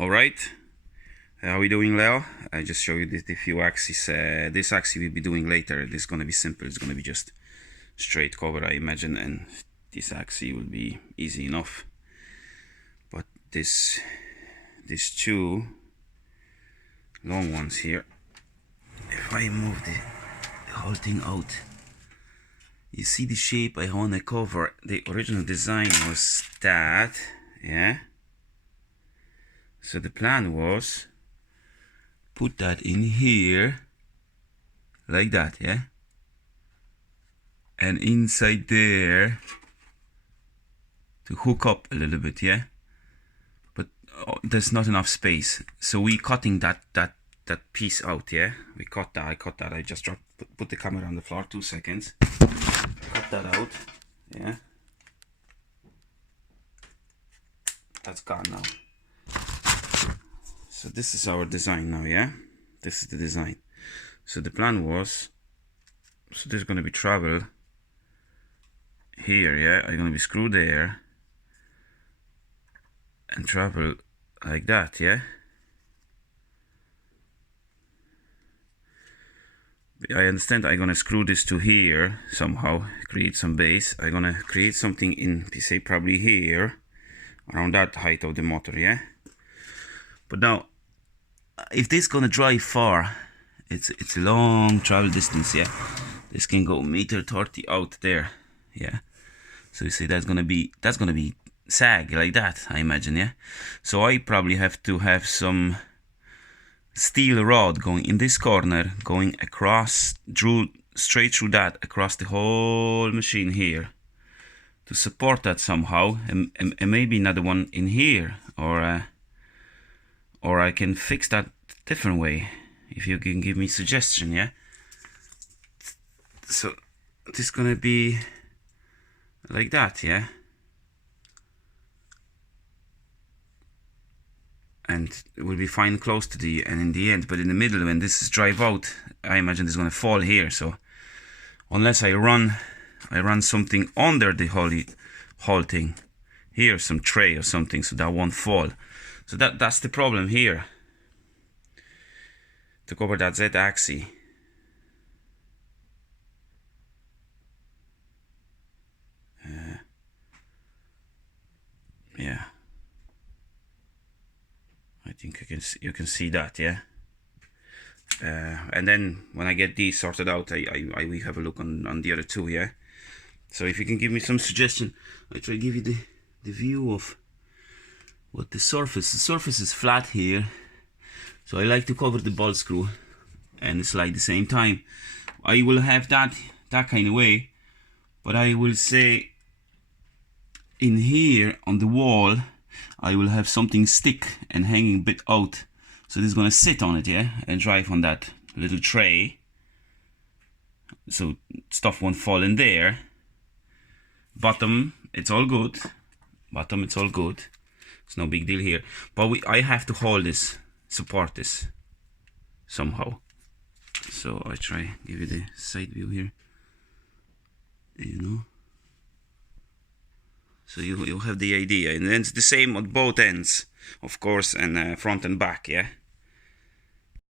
Alright, how are we doing, Leo? I just show you the few axes. This axis we'll be doing later. This is gonna be simple. It's gonna be just straight cover, I imagine, and this axis will be easy enough. But these two long ones here, if I move the whole thing out, you see the shape I want to cover. The original design was that, yeah. So the plan was put that in here like that, yeah, and inside there to hook up a little bit, yeah, but there's not enough space, so we cutting that piece out, yeah. We cut that. I cut that. I just put the camera on the floor, 2 seconds, cut that out, yeah. That's gone now. So this is our design now, yeah. This is the design. So the plan was, so there's going to be travel here, yeah. I'm going to be screwed there and travel like that, yeah. I understand I'm going to screw this to here somehow, create some base. I'm going to create something in, say, probably here, around that height of the motor, yeah. But now, if this gonna drive far, it's a long travel distance, yeah. This can go 1.30 m out there, yeah. So you see that's gonna be sag like that, I imagine, yeah. So I probably have to have some steel rod going in this corner, going across, straight through that, across the whole machine here, to support that somehow, and maybe another one in here, or I can fix that different way, if you can give me suggestion, yeah. So this is gonna be like that, yeah. And it will be fine close to the, and in the end, but in the middle, when this is drive out, I imagine it's gonna fall here. So unless I run something under the whole thing here, some tray or something, so that won't fall. So that's the problem here, to cover that Z axis. Yeah, I think you can see that, yeah. And then when I get these sorted out, I will have a look on the other two, yeah. So if you can give me some suggestion, I try to give you the view of what the surface is flat here, so I like to cover the ball screw and slide the same time. I will have that kind of way, but I will say in here on the wall I will have something stick and hanging a bit out, so this is gonna sit on it, yeah, and drive on that little tray, so stuff won't fall in there. Bottom, it's all good. Bottom, it's all good. It's no big deal here, but I have to hold this, support this somehow. So I try give you the side view here, you know. So you have the idea, and then it's the same on both ends, of course, and front and back, yeah.